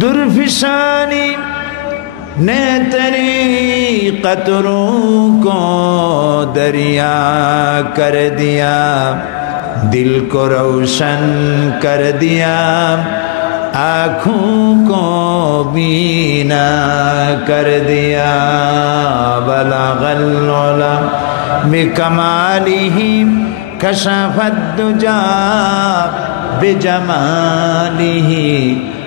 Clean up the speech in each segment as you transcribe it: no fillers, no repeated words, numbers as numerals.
दुर्फिशानी ने तेरी कतरों को दरिया कर दिया, दिल को रोशन कर दिया, आँखों को बीना कर दिया। बलगल उलम बिकमालिही कशफद दुजा बिजमालिही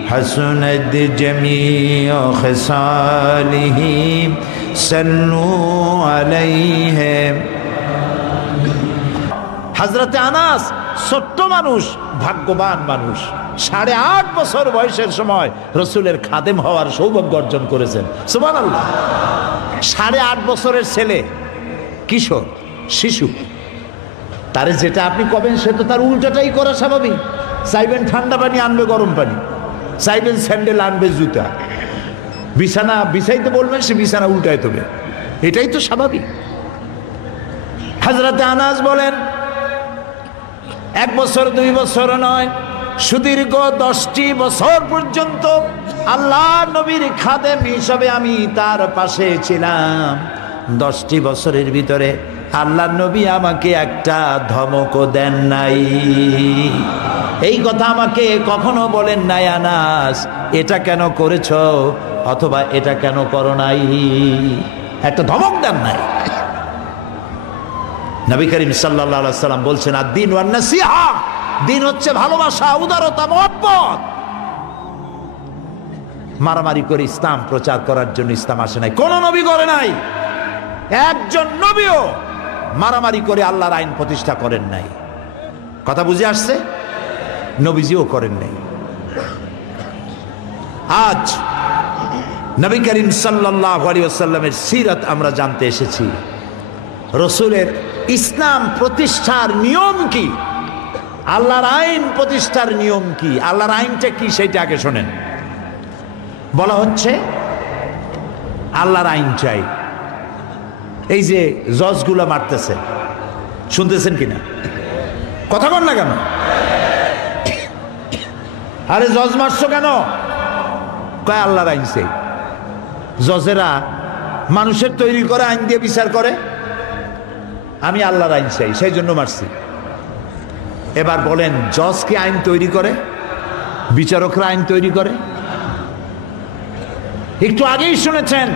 हसनद जमीअ खिसालिही सल्लू अलैहि। हजरत আনাস ছোট্ট মানুষ, ভাগ্যবান মানুষ, 8.5 বছর বয়সের সময় রসুলের খাদেম হওয়ার সৌভাগ্য অর্জন করেছেন। সুবহানাল্লাহ। 8.5 বছরের ছেলে, কিশোর, শিশু, তারে যেটা আপনি কবেন সে তো তার উল্টাটাই করা স্বাভাবিক। চাইবেন ঠান্ডা পানি আনবে গরম পানি, চাইবেন স্যান্ডেল আনবে জুতা, বিছানা বিছাইতে বলবেন সে বিছানা উল্টাই দেবে, এটাই তো স্বাভাবিক। হযরত আনাস বলেন 1 বছর 2 বছর নয়, সুদীর্ঘ 10টি বছর পর্যন্ত আল্লাহ নবীর খাদেম হিসাবে আমি তার পাশে ছিলাম। 10টি বছরের ভিতরে আল্লাহ নবী আমাকে একটা ধমকও দেন নাই। এই কথা আমাকে কখনো বলেন নাই, আনাস এটা কেন করেছো অথবা এটা কেন করো নাই, একটা ধমক দেন নাই। নবী করিম সাল্লাল্লাহু আলাইহি সাল্লাম বলছেন আদ-দীন ওয়ান নাসিহা, দিন হচ্ছে ভালোবাসা, উদারতা, মহব্বত। মারামারি করে ইসলাম প্রচার করার জন্য ইসলাম আসে নাই, কোন নবী করে নাই। একজন নবীও মারামারি করে আল্লাহর আইন প্রতিষ্ঠা করেন নাই। কথা বুঝে আসছে? নবীজিও করেন নাই। আজ নবী করিম সাল্লাল্লাহু আলাইহি ওয়াসাল্লামের সিরাত আমরা জানতে এসেছি। রসুলের ইসলাম প্রতিষ্ঠার নিয়ম কি, আল্লাহর আইন প্রতিষ্ঠার নিয়ম কি, আল্লাহর আইনটা কি সেটা আগে শোনেন। বলা হচ্ছে আল্লাহর আইন চাই। এই যে জজগুলা মারতেছে, শুনতেছেন কিনা? কথা বল না কেন? আরে জজ মারছো কেন? কয় আল্লাহর আইন চাই। জজেরা মানুষের তৈরি করা আইন দিয়ে বিচার করে, আমি আল্লাহর আইন চাই সেই জন্য মারছি। এবার বলেন, জজ কি আইন তৈরি করে? বিচারকরা আইন তৈরি করে? একটু আগেই শুনেছেন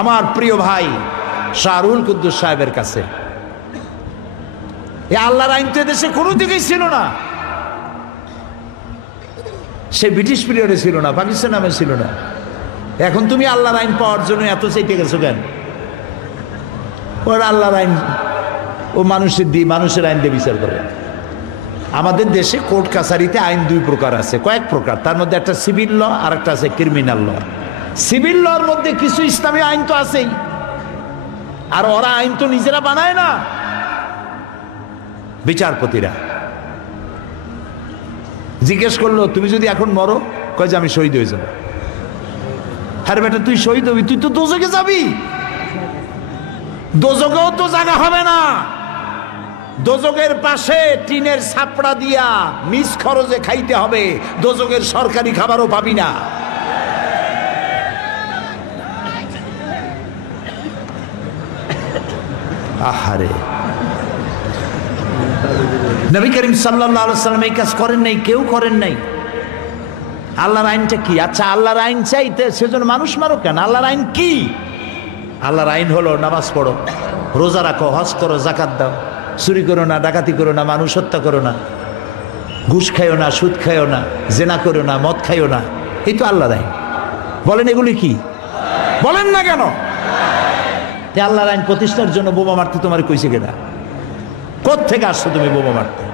আমার প্রিয় ভাই শাহরুল কুদ্দুস সাহেবের কাছে, এই আল্লাহর আইন তো দেশে কোনো দিকেই ছিল না। সে ব্রিটিশ পিরিয়ডে ছিল না, পাকিস্তান নামে ছিল না। এখন তুমি আল্লাহর আইন পাওয়ার জন্য এত চাইতে গেছো কেন? ওর আল্লাহর আইন ও মানুষের আইন দিয়ে বিচার করে। আমাদের দেশে কোর্ট কাছারিতে আইন 2 প্রকার আছে, কয়েক প্রকার। তার মধ্যে একটা সিভিল ল আর একটা আছে ক্রিমিনাল ল। সিভিল লর মধ্যে কিছু ইসলামী আইন তো আছেই, আর ওরা আইন তো নিজেরা বানায় না, বিচারপতিরা। জিজ্ঞেস করলো তুমি যদি এখন মরো, কয় যে আমি শহীদ হয়ে যাবো। আরে বেটা তুই শহীদ হবি, তুই তো দোজখে যাবি, দোজখেও তো জায়গা হবে না। দোজখের পাশে টিনের ছাপড়া দিয়া নিজ খরচে খাইতে হবে, দোজখের সরকারি খাবারও পাবি না। আহারে, নবী করিম সাল্লাল্লাহু আলাইহি ওয়াসাল্লাম এই কাজ করেন নাই, কেউ করেন নাই। আল্লাহর আইনটা কি? আচ্ছা আল্লাহর আইন চাইতে সেজন্য মানুষ মারো কেন? আল্লাহর আইন কি? আল্লাহর আইন হলো নামাজ পড়ো, রোজা রাখো, হজ করো, যাকাত দাও, চুরি করো না, ডাকাতি করো না, মানুষ হত্যা করো না, ঘুষ খাইও না, সুদ খাইও না, জেনা করো না, মদ খাইও না। এই তো আল্লাহর আইন। বলেন এগুলি কি? বলেন না কেন? আল্লাহর আইন প্রতিষ্ঠার জন্য বোমা মারতে তোমার কইছে কেনা? কোত্থেকে আসছো তুমি বোমা মারতে?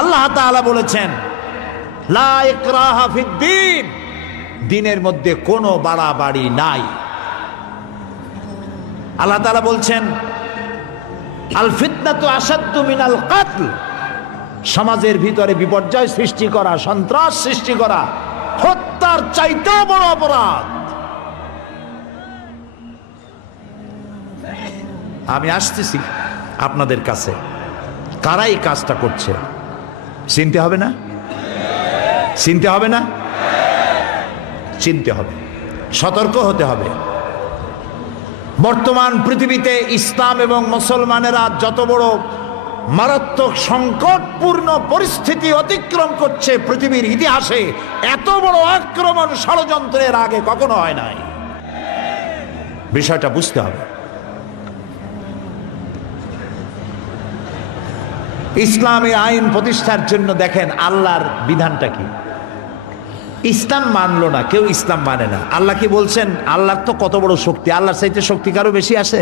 আল্লাহ তাআলা বলেছেন লা ইকরাহা ফিদ্দীন, দ্বীনের মধ্যে কোনো বাড়াবাড়ি নাই। আল্লাহ তাআলা বলছেন আল ফিতনাতু আশাদ্দু মিনাল কাতল, সমাজের ভিতরে বিপর্যয় সৃষ্টি করা, সন্ত্রাস সৃষ্টি করা হত্যার চাইতেও বড় অপরাধ। আমি আসতেছি আপনাদের কাছে, কারা এই কাজটা করছে চিনতে হবে না? চিনতে হবে না? চিনতে হবে, সতর্ক হতে হবে। বর্তমান পৃথিবীতে ইসলাম এবং মুসলমানেরা যত বড় মারাত্মক সংকটপূর্ণ পরিস্থিতি অতিক্রম করছে, পৃথিবীর ইতিহাসে এত বড় আক্রমণ ষড়যন্ত্রের আগে কখনো হয় নাই। বিষয়টা বুঝতে হবে। ইসলামী আইন প্রতিষ্ঠার জন্য দেখেন আল্লাহর বিধানটা কি। ইসলাম মানলো না কেউ, ইসলাম মানে না। আল্লাহ কি বলছেন? আল্লাহর তো কত বড় শক্তি, আল্লাহর চাইতে শক্তি কারো বেশি আছে?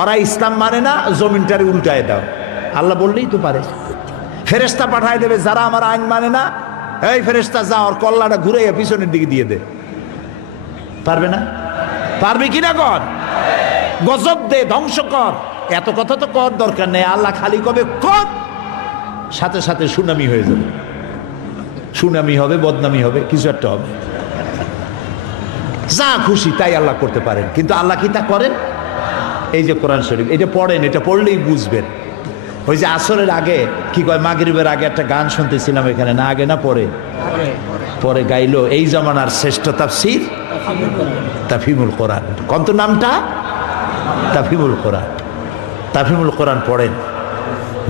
ওরা ইসলাম মানে না, জমিনটারে উল্টায় দাও। আল্লাহ বললেই তো পারে। ফেরেশতা পাঠায় দেবে, যারা আমার আইন মানে না, এই ফেরেশতা যা ওর কল্লাটা ঘুরে পিছনের দিকে দিয়ে দে। পারবে না? পারবে কিনা কর, গজব দে, ধ্বংস কর। এত কথা তো কর দরকার নেই। আল্লাহ খালি কবে কর, সাথে সাথে সুনামি হয়ে যাবে। সুনামি হবে, বদনামি হবে, কিছু একটা হবে। যা খুশি তাই আল্লাহ করতে পারেন, কিন্তু আল্লাহ কি তা করেন? এই যে কোরআন শরীফ, এটা পড়েন, এটা পড়লেই বুঝবেন। ওই যে আসরের আগে কি কয়, মাগরিবের আগে একটা গান শুনতেছিলাম এখানে, না আগে না পরে? পরে গাইলো এই জামানার শ্রেষ্ঠ তাফসীর তাফহিমুল কোরআন। কত নামটা? তাফহিমুল কোরআন। তাফহিমুল কোরআন পড়েন,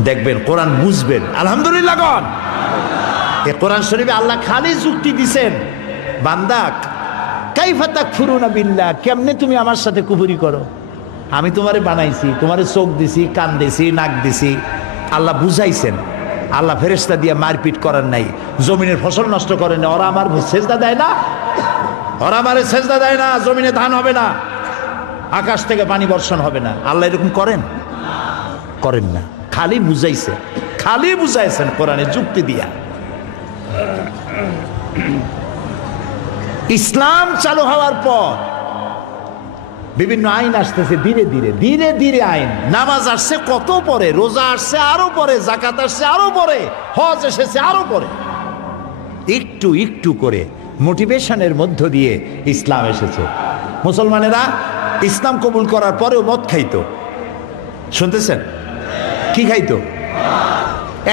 দেখবেন কোরআন বুঝবেন। আলহামদুলিল্লাহ গণ। এই কোরআন শরীফে আল্লাহ খালি যুক্তি দিছেন, বান্দা কাইফা তাকফুরুনা বিল্লাহ, কেমনে তুমি আমার সাথে কুফরি করো? আমি তোমারে বানাইছি, তোমারে চোখ দিছি, কান দিছি, নাক দিছি। আল্লাহ বুঝাইছেন। আল্লাহ ফেরেশতা দিয়ে মারপিট করার নাই, জমিনের ফসল নষ্ট করেন না। ওরা আমার সেজদা দেয় না, ওরা আমারে সেজদা দেয় না, জমিনে ধান হবে না, আকাশ থেকে পানি বর্ষণ হবে না। আল্লাহ এরকম করেন? করেন না। খালি বুঝাইছে, খালি বুঝাইছেন কোরআনে যুক্তি দিয়া। ইসলাম চালু হওয়ার পর বিভিন্ন আইন আসতেছে, ধীরে ধীরে ধীরে ধীরে আইন। নামাজ আসছে কত পরে, রোজা আসছে আরো পরে, যাকাত আসছে আরো পরে, হজ এসেছে আরো পরে। একটু একটু করে মোটিভেশনের মধ্য দিয়ে ইসলাম এসেছে। মুসলমানেরা ইসলাম কবুল করার পরেও মদ খাইতো, শুনতেছেন? কি খাইতো?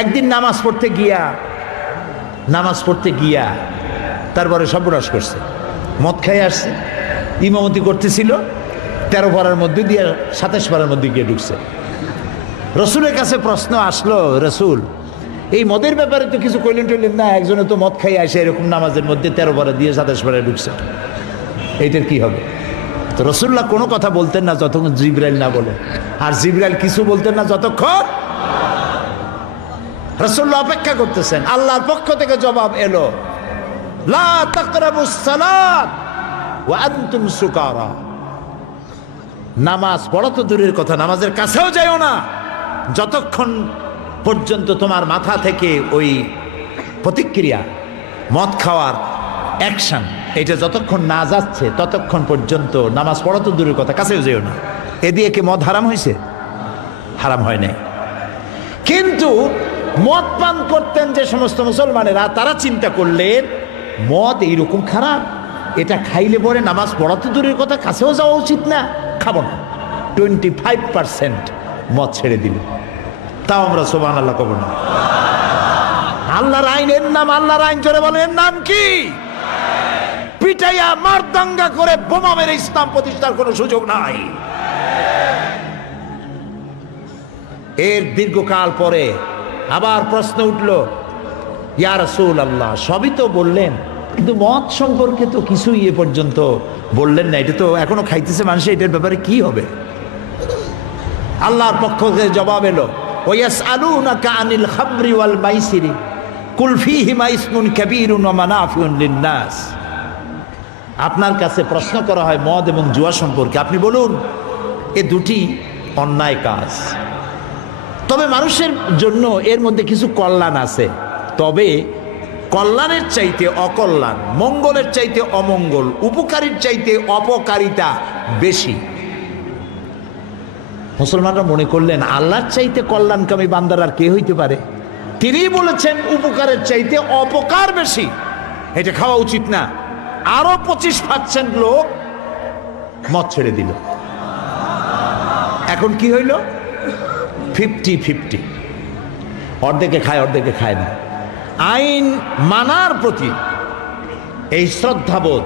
একদিন নামাজ পড়তে গিয়া তারপরে সর্বনাশ করছে, মদ খাই আসছে। ইমামতি করতেছিল, 13 পারার মধ্যে দিয়ে 27 পারার মধ্যে গিয়ে ঢুকছে। রসুলের কাছে প্রশ্ন আসলো, রসুল এই মদের ব্যাপারে তো কিছু কইলেন টইলেন না, একজনে তো মদ খাই আসে এরকম নামাজের মধ্যে 13 পারা দিয়ে 27 পারায় ঢুকছে, এইটার কি হবে? তো রসুল্লাহ কোনো কথা বলতেন না যতক্ষণ জিবরাইল না বলে, আর জিবরাইল কিছু বলতেন না যতক্ষণ। রাসূলুল্লাহ অপেক্ষা করতেছেন, আল্লাহর পক্ষ থেকে জবাব এলো, লা তাকরাবুস সালাত ওয়া আনতুম সুকারা। নামাজ পড়া তো দূরের কথা, নামাজের কাছেও যাইও না যতক্ষণ পর্যন্ত তোমার মাথা থেকে ওই প্রতিক্রিয়া, মদ খাওয়ার অ্যাকশন, এটা যতক্ষণ না যাচ্ছে ততক্ষণ পর্যন্ত নামাজ পড়া তো দূরের কথা, কাছেও যাইও না। এ দিয়ে কি মদ হারাম হয়েছে? হারাম হয় নাই। কিন্তু মদ পান করতেন যে সমস্ত মুসলমানেরা, তারা চিন্তা করলেন মদ এইরকম খারাপ, এটা খাইলে পরে নামাজ পড়া তো দূরের কথা, কাছেও যাওয়া উচিত না, খাবো না। 25% মদ ছেড়ে দিল। তাও আমরা সুবহানাল্লাহ কব না। আল্লাহর আইনের নাম, আল্লাহর আইন জোরে বলেন, এর নাম কি? পিটাইয়া মারদাঙ্গা করে বোমা মেরে ইসলাম প্রতিষ্ঠার কোনো সুযোগ নাই। এর দীর্ঘকাল পরে আবার প্রশ্ন উঠল, ইয়া রাসূলুল্লাহ সবই তো বললেন, কিন্তু মদ সম্পর্কে তো কিছুই এ পর্যন্ত বললেন না, এটা তো এখনো খাইতেছে মানুষ, এটার ব্যাপারে কি হবে? আল্লাহর পক্ষ থেকে জবাব এলো, ওয়াসআলুনাকা আনিল খামরি ওয়াল মাইসিরি কুল ফীহিমা ইসমুন কাবীরুন ওয়া মানাফিউন লিন-নাস। আপনার কাছে প্রশ্ন করা হয় মদ এবং জুয়া সম্পর্কে, আপনি বলুন এ দুটি অন্যায় কাজ, তবে মানুষের জন্য এর মধ্যে কিছু কল্যাণ আছে, তবে কল্যাণের চাইতে অকল্যাণ, মঙ্গলের চাইতে অমঙ্গল, উপকারীর চাইতে অপকারিতা বেশি। মুসলমানরা মনে করলেন আল্লাহর চাইতে কল্যাণকামী বান্দার আর কে হইতে পারে? তিনি বলেছেন উপকারের চাইতে অপকার বেশি, এটা খাওয়া উচিত না। আরো 25% লোক মদ ছেড়ে দিল। এখন কি হইল? 50-50, অর্ধেকে খায় অর্ধেকে খায় না। আইন মানার প্রতি এই শ্রদ্ধাবোধ,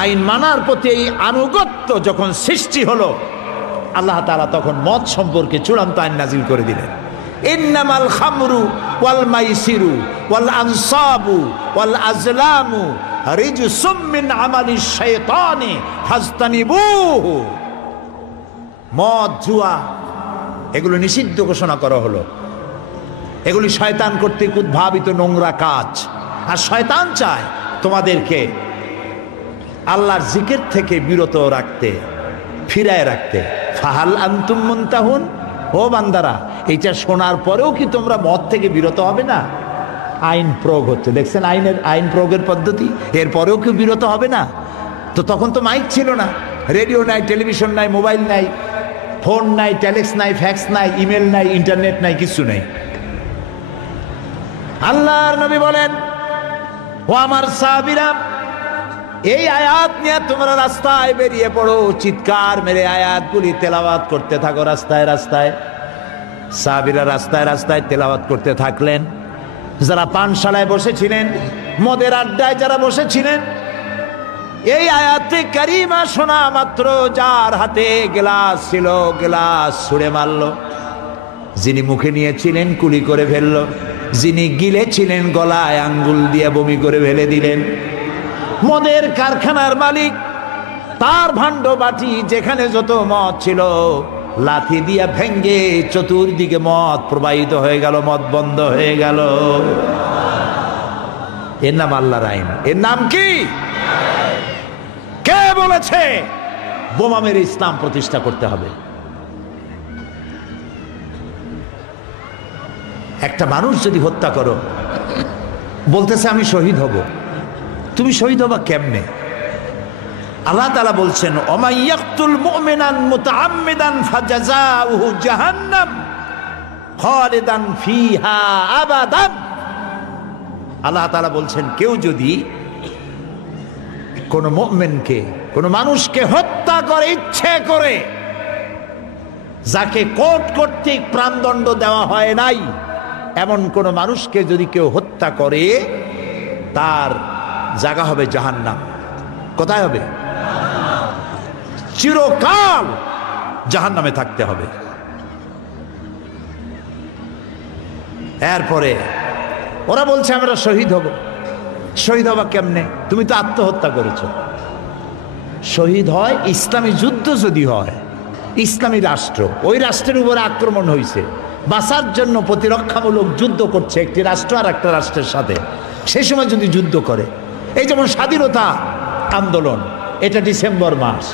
আইন মানার প্রতি এই আনুগত্য যখন সৃষ্টি হলো, আল্লাহ তাআলা তখন মদ সম্পর্কে চূড়ান্ত আইন নাজিল করে দিলেন। ইন্নামাল খামরু ওয়াল মাইসিরু ওয়াল আনসাবু ওয়াল আজলামু রিজসুম মিন আমালিশ শাইতানি ফাজতানিবুহু। মদ, জুয়া এগুলো নিষিদ্ধ ঘোষণা করা হলো। এগুলি শয়তান কর্তৃক উদ্ভাবিত নোংরা কাজ। আর শয়তান চায় তোমাদেরকে আল্লাহর জিকির থেকে বিরত রাখতে, ফিরায় রাখতে। ফাহাল আনতুম মুনতাহুন, ও বান্দারা, এইটা শোনার পরেও কি তোমরা মদ থেকে বিরত হবে না? আইন প্রয়োগ হচ্ছে, দেখছেন আইন প্রয়োগের পদ্ধতি। এরপরেও কি বিরত হবে না? তো তখন তো মাইক ছিল না, রেডিও নাই, টেলিভিশন নাই, মোবাইল নাই, ফোন নাই, টেলেক্স নাই, ফ্যাক্স নাই, ইমেল নাই, ইন্টারনেট নাই, কিছু নাই। আল্লাহর নবী বলেন, ও আমার সাহাবীরা, এই আয়াত নিয়ে তোমরা রাস্তায় বেরিয়ে পড়ো, চিৎকার মেরে আয়াতগুলি তেলাওয়াত করতে থাকো রাস্তায় রাস্তায়। সাহাবীরা রাস্তায় রাস্তায় তেলাওয়াত করতে থাকলেন। যারা পানশালায় বসেছিলেন, মদের আড্ডায় যারা বসেছিলেন, এই আয়াতে কারিমা শোনা মাত্র যার হাতে গ্লাস ছিল, গ্লাস ছুঁড়ে মারল। যিনি মুখে নিয়েছিলেন কুলি করে ফেলল, যিনি গিলেছিলেন গলায় আঙ্গুল দিয়ে বমি করে ফেলে দিলেন। মদের কারখানার মালিক তার ভাণ্ড বাটি যেখানে যত মদ ছিল লাথি দিয়া ভেঙ্গে চতুর্দিকে মদ প্রবাহিত হয়ে গেল, মদ বন্ধ হয়ে গেল। এর নাম আল্লাহর আইন। এর নাম কি? কে বলেছে বোমা মেরে ইসলাম প্রতিষ্ঠা করতে হবে? একটা মানুষ যদি হত্যা করো, বলতেছে আমি শহীদ হব, তুমি শহীদ হবা কেমনে? আল্লাহ তাআলা বলছেন, ওমা ইয়াকতুল মুমিনান মুতাআম্মিদান ফাজাযাউহু জাহান্নাম খালিদান ফিহা আবাদান। আল্লাহ তাআলা বলছেন, কেউ যদি কোন মুমিনকে, কোন মানুষকে হত্যা করে ইচ্ছে করে, যাকে কোর্ট কর্তৃক প্রাণদণ্ড দেওয়া হয় নাই, এমন কোন মানুষকে যদি কেউ হত্যা করে, তার জায়গা হবে জাহান্নাম। কোথায় হবে? চিরকাল জাহান্নামে থাকতে হবে। এরপরে ওরা বলছে আমরা শহীদ হব। শহীদ হবা কেমনে? তুমি তো আত্মহত্যা করেছো। শহীদ হয় ইসলামী যুদ্ধ যদি হয়, ইসলামী রাষ্ট্র, ওই রাষ্ট্রের উপরে আক্রমণ হয়েছে, বাঁচার জন্য প্রতিরক্ষামূলক যুদ্ধ করছে একটি রাষ্ট্র আর একটা রাষ্ট্রের সাথে, সেই সময় যদি যুদ্ধ করে, এই যেমন স্বাধীনতা আন্দোলন, এটা ডিসেম্বর মাস,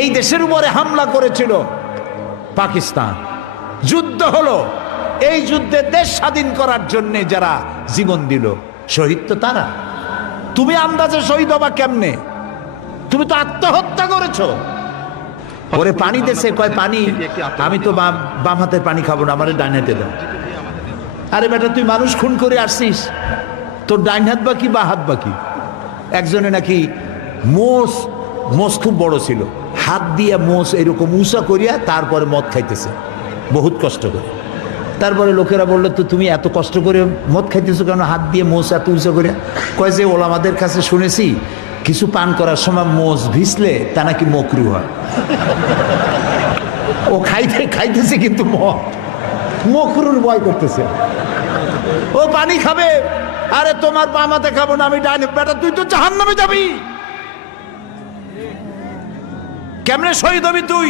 এই দেশের উপরে হামলা করেছিল পাকিস্তান, যুদ্ধ হলো, এই যুদ্ধে দেশ স্বাধীন করার জন্য যারা জীবন দিল, শহীদ তো তারা। তুমি আন্দাজে শহীদ হবা কেমনে? তুমি তো আত্মহত্যা করেছো। ওরে পানি দেশে কয় পানি, আমি তো বাম হাতের পানি খাবো না, আমার ডাইন হাতে দাও। আরে বেটা, তুই মানুষ খুন করে আসছিস, তোর ডাইন হাত বাকি বা হাত বাকি? একজনে নাকি মোষ খুব বড় ছিল, হাত দিয়ে মোষ এরকম উঁচা করিয়া তারপরে মদ খাইতেছে বহুত কষ্ট করে। তারপরে লোকেরা বললো, তো তুমি এত কষ্ট করে মদ খাইতেছো কেন, হাত দিয়ে মোষ এত উঁচা করিয়া? কয় যে ওলামাদের কাছে শুনেছি কিছু পান করার সময় মোষ ভিজলে তা নাকি মকরু হয়। ও খাইতেছে কিন্তু মকরুর ভয় করতেছে, ও পানি খাবে। আরে তোমার বাম হাতে খাবো না, আমি ডাইনে। বেটা, তুই তো জাহান্নামে যাবি, কেমনে শহীদ হবি তুই?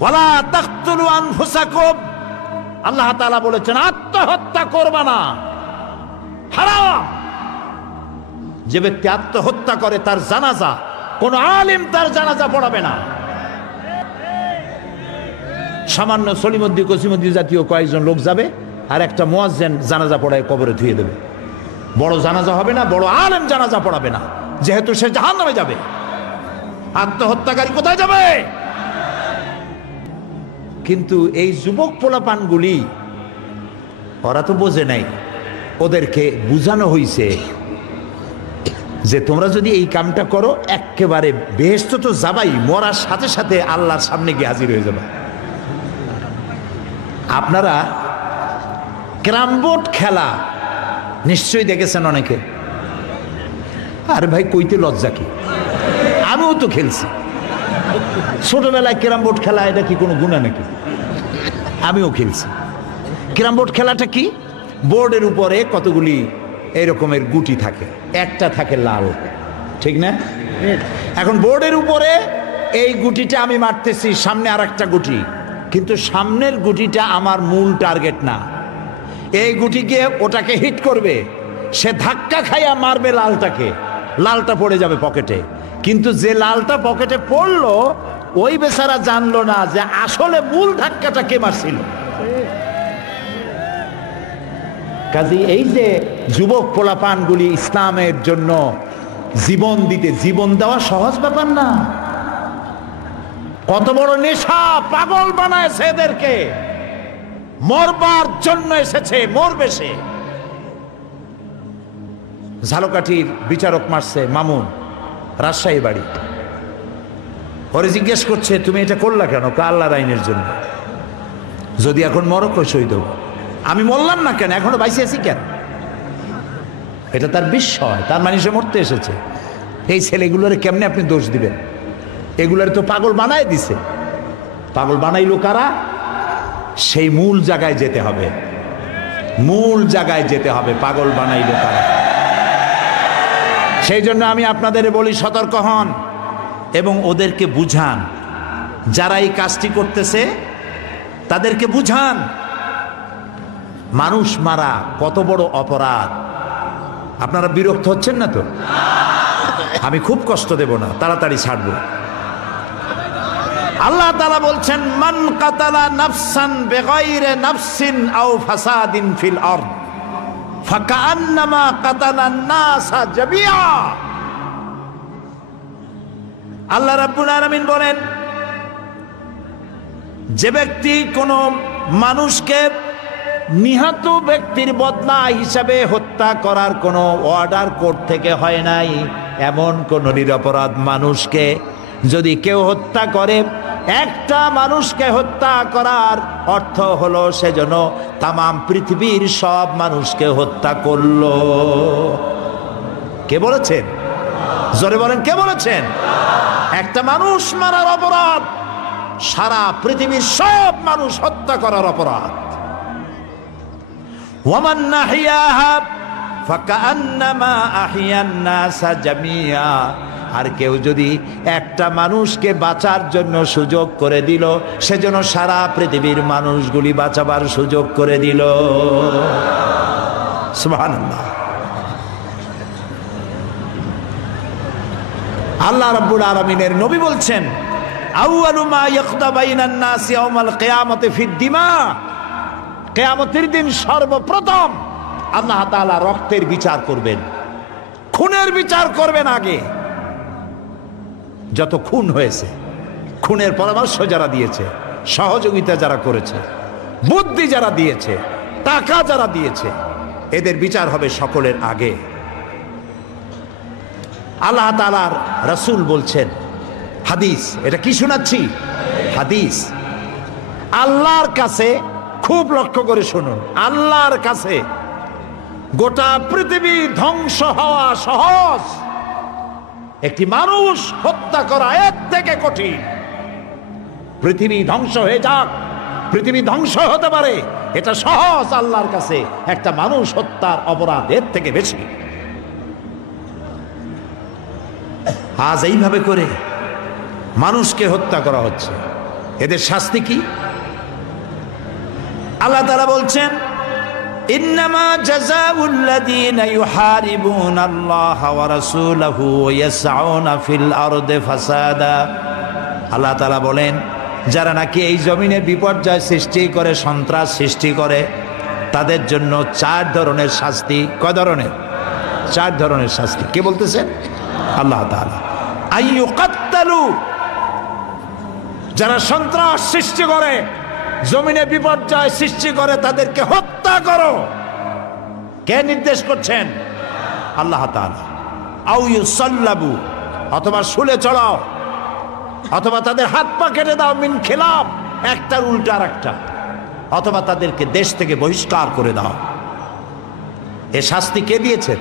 ওয়ালা তাকতুলু আনফুসাকুম, আল্লাহ তাআলা বলেছেন আত্মহত্যা করবা না, হারাম। যে ব্যক্তি আত্মহত্যা করে তার জানাজা কোন আলেম তার জানাজা পড়াবে না। সামান্য সলিমুদ্দি কসিমুদ্দি জাতীয় কয়েকজন লোক যাবে, আর একটা মুয়াজ্জিন জানাজা পড়ায় কবরে ধুয়ে দেবে। বড় জানাজা হবে না, বড় আলেম জানাজা পড়াবে না, যেহেতু সে জাহান্নামে যাবে। আত্মহত্যাকারী কোথায় যাবে? কিন্তু এই যুবক পোলাপানগুলি, ওরা তো বোঝে নাই, ওদেরকে বুঝানো হয়েছে যে তোমরা যদি এই কামটা করো, একেবারে বেহেশত তো যাবাই, মরার সাথে সাথে আল্লাহর সামনে গিয়ে হাজির হয়ে যাবে। আপনারা ক্যারাম বোর্ড খেলা নিশ্চয়ই দেখেছেন অনেকে। আরে ভাই কইতে লজ্জা কি, আমিও তো খেলছি ছোটবেলায় ক্যারাম বোর্ড খেলা। এটা কি কোনো গুনাহ নাকি? আমিও খেলছি। ক্যারাম বোর্ড খেলাটা কি? বোর্ডের উপরে কতগুলি এরকমের গুটি থাকে, একটা থাকে লাল, ঠিক না? এখন বোর্ডের উপরে এই গুটিটা আমি মারতেছি, সামনে আর একটা গুটি, কিন্তু সামনের গুটিটা আমার মূল টার্গেট না। এই গুটি গিয়ে ওটাকে হিট করবে, সে ধাক্কা খাইয়া মারবে লালটাকে, লালটা পড়ে যাবে পকেটে। কিন্তু যে লালটা পকেটে পড়লো ওই বেচারা জানলো না যে আসলে মূল ধাক্কাটা কে মারছিল। কাজী এই যে যুবক পোলাপানগুলি ইসলামের জন্য জীবন দিতে, জীবন দেওয়া সহজ ব্যাপার না। কত বড় নেশা, পাগল বানায়ছে এদেরকে, মরবার জন্য এসেছে, মরবে সে। ঝালকাঠির বিচারক মারছে মামুন, রাজশাহী বাড়ি। ওরে জিজ্ঞেস করছে তুমি এটা করলা কেন? আল্লাহর আইনের জন্য। যদি এখন মরো কই শহীদ হবো। আমি মরলাম না কেন, এখনো বাইসে আছি কেন? এটা তার বিস্ময়, তার মানে সে মরতে এসেছে। এই ছেলেগুলোর কেমনে আপনি দোষ দিবেন? এগুলোর তো পাগল বানায় দিছে। পাগল বানাইলো কারা? সেই মূল জায়গায় যেতে হবে, মূল জায়গায় যেতে হবে। পাগল বানাইলো কারা? সেই জন্য আমি আপনাদের বলি সতর্ক হন এবং ওদেরকে বুঝান। যারা এই কাজটি করতেছে তাদেরকে বুঝান মানুষ মারা কত বড় অপরাধ। আপনারা বিরক্ত হচ্ছেন না তো? আমি খুব কষ্ট দেব না, তাড়াতাড়ি ছাড়বো। আল্লাহ তাআলা বলছেন মান কাতালা নাফসান বিগাইরি নাফসিন আও ফাসাদিন ফিল আরদ ফাকান্নামা কাতালান নাসা জামিআ। আল্লাহ রাব্বুল আলামিন বলেন যে ব্যক্তি কোন মানুষকে নিহত ব্যক্তির বদলা হিসাবে হত্যা করার কোনো অর্ডার কোর্ট থেকে হয় নাই, এমন কোন নিরপরাধ মানুষকে যদি কেউ হত্যা করে, একটা মানুষকে হত্যা করার অর্থ হলো সেজন্য তামাম পৃথিবীর সব মানুষকে হত্যা করলো। কে বলেছেন? জোরে বলেন, কে বলেছেন? একটা মানুষ মারার অপরাধ সারা পৃথিবীর সব মানুষ হত্যা করার অপরাধ। ওয়ামান নাহিয়াহা ফাকান্নামা আহইয়ান নাসা জামিআ। আর কেউ যদি একটা মানুষকে বাঁচার জন্য সুযোগ করে দিল, সেজন্য সারা পৃথিবীর মানুষগুলি বাঁচাবার সুযোগ করে দিল। সুবহানাল্লাহ। আল্লাহ রাব্বুল আলামিনের নবী বলছেন আউয়ালু মা ইয়াকদা বাইনান নাস ইয়াউমাল কিয়ামাতি ফিদ দিমা। কিয়ামতের দিন সর্বপ্রথম আল্লাহ তাআলা রক্তের বিচার করবেন, খুনের বিচার করবেন। আগে যত খুন হয়েছে, খুনের পরামর্শ যারা দিয়েছে, সহযোগিতা যারা করেছে, বুদ্ধি যারা দিয়েছে, টাকা যারা দিয়েছে, এদের বিচার হবে সকলের আগে। আল্লাহ তাআলার রাসূল বলছেন, হাদিস, এটা কি শোনাচ্ছি? হাদিস। আল্লাহর কাছে খুব লক্ষ্য করে শুনুন, আল্লাহর কাছে গোটা পৃথিবী ধ্বংস হওয়া সহজ, একটি মানুষ হত্যা করা এর থেকে কঠিন। পৃথিবী ধ্বংস হয়ে যাক, পৃথিবী ধ্বংস হতে পারে, এটা সহজ আল্লাহর কাছে। একটা মানুষ হত্যার অপরাধ এর থেকে বেশি। আজ এইভাবে করে মানুষকে হত্যা করা হচ্ছে, এদের শাস্তি কি? আল্লাহ তাআলা বলছেন ইন্নামা জাযাউল লাযীনা ইউহারিবুনাল্লাহা ওয়া রাসূলাহু ওয়া ইয়াসআউনা ফিল আরদি ফাসাদা। আল্লাহ তাআলা বলেন যারা নাকি এই জমিনে বিপর্যয় সৃষ্টি করে, সন্ত্রাস সৃষ্টি করে, তাদের জন্য 4 ধরনের শাস্তি। কয় ধরনের? 4 ধরনের শাস্তি। কে বলতেছেন? আল্লাহ তাআলা। আইয়ুকাত্তালু, যারা সন্ত্রাস সৃষ্টি করে, জমিনে বিপর্যয় সৃষ্টি করে, তাদেরকে হত্যা করো। কে নির্দেশ করছেন? আল্লাহ তাআলা। আও ইউসাল্লাবু, অথবা শুলে চড়াও, অথবা তাদের হাত পা কেটে দাও। মিন খিলাফ, একটার উল্টা আরেকটা। অথবা তাদেরকে দেশ থেকে বহিষ্কার করে দাও। এ শাস্তি কে দিয়েছেন?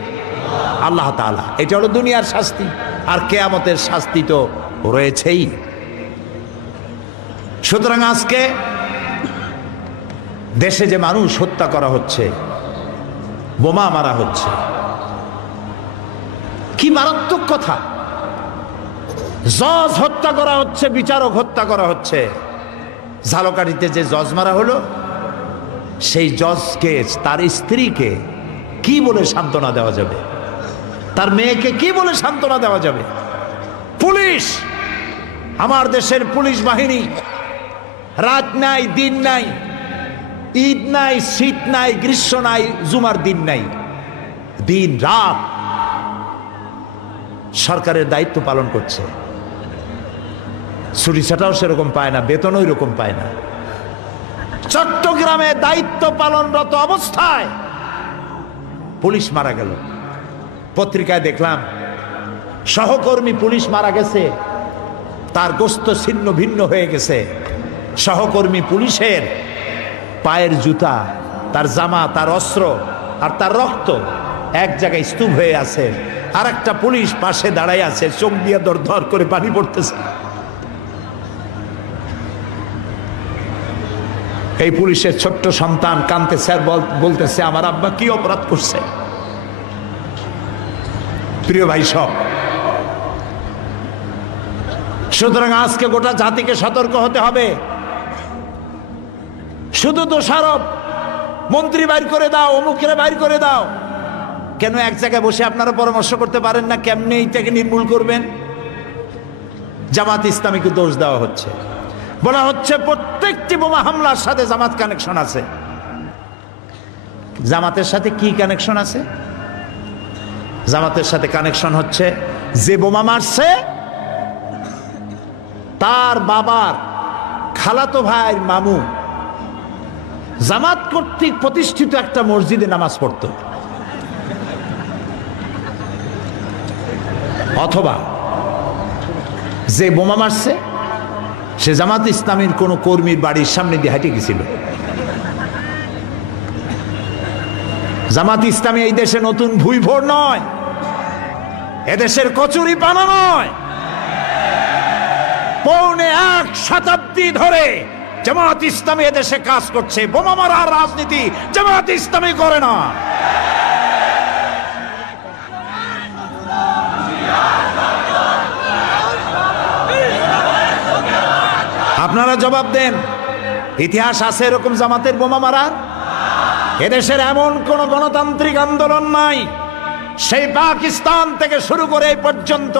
আল্লাহ তাআলা। এটা হলো দুনিয়ার শাস্তি, আর কিয়ামতের শাস্তি তো রয়েছেই। সুতরাং আজকে দেশে যে মানুষ হত্যা করা হচ্ছে, বোমা মারা হচ্ছে, কি মারাত্মক কথা। জজ হত্যা করা হচ্ছে, বিচারক হত্যা করা হচ্ছে। ঝালকাঠিতে যে জজ মারা হলো, সেই জজকে, তার স্ত্রীকে কি বলে সান্ত্বনা দেওয়া যাবে? তার মেয়েকে কি বলে সান্ত্বনা দেওয়া যাবে? পুলিশ, আমার দেশের পুলিশ বাহিনী, রাত নাই, দিন নাই, ঈদ নাই, শীত নাই, গ্রীষ্ম নাই, জুমার দিন নাই, দিন রাত সরকারের দায়িত্ব পালন করছে। ছুটি ছাটাও সেরকম পায় না, বেতনও এরকম পায় না। চট্টগ্রামে দায়িত্ব পালনরত অবস্থায় পুলিশ মারা গেল। পত্রিকায় দেখলাম সহকর্মী পুলিশ মারা গেছে, তার গোস্ত ছিন্ন ভিন্ন হয়ে গেছে। সহকর্মী পুলিশের পায়ের জুতা, তার জামা, তার অস্ত্র আর তার রক্ত এক জায়গায় স্তূপ হয়ে আছে। আর একটা পুলিশ পাশে দাঁড়ায় আছে, চোখ দিয়ে দর দর করে পানি পড়তেছে। এই পুলিশের ছোট্ট সন্তান কাঁদতেছে আর বলতেছে, আমার আব্বা কি অপরাধ করছে। প্রিয় ভাই সব, সুতরাং আজকে গোটা জাতিকে সতর্ক হতে হবে। শুধু দোষারোপ, মন্ত্রী বাইর করে দাও, অমুকের বাইর করে দাও, কেন এক জায়গায় বসে আপনারা পরামর্শ করতে পারেন না কেমনে এইটাকে নির্মূল করবেন? জামাত ইসলামীকে দোষ দেওয়া হচ্ছে, বলা হচ্ছে প্রত্যেকটি বোমা হামলার সাথে জামাত কানেকশন আছে। জামাতের সাথে কি কানেকশন আছে? জামাতের সাথে কানেকশন হচ্ছে, যে বোমা মারছে তার বাবার খালাতো ভাইয়ের মামু জামাত কর্তৃক প্রতিষ্ঠিত একটা মসজিদে নামাজ পড়ত, অথবা যে বোমা মারছে সে জামাত ইসলামীর কোন কর্মীর বাড়ির সামনে দিয়ে হেঁটে গেছিল। জামাত ইসলামী এই দেশে নতুন ভুইভোর নয়, এদেশের কচুরি পানা নয়। পৌনে 1 শতাব্দী ধরে জামাত ইসলামী এদেশে কাজ করছে। বোমা মারার রাজনীতি জামাত ইসলামী করে না। আপনারা জবাব দেন, ইতিহাস আছে এরকম জামাতের বোমা মারার? এদেশের এমন কোন গণতান্ত্রিক আন্দোলন নাই, সেই পাকিস্তান থেকে শুরু করে এই পর্যন্ত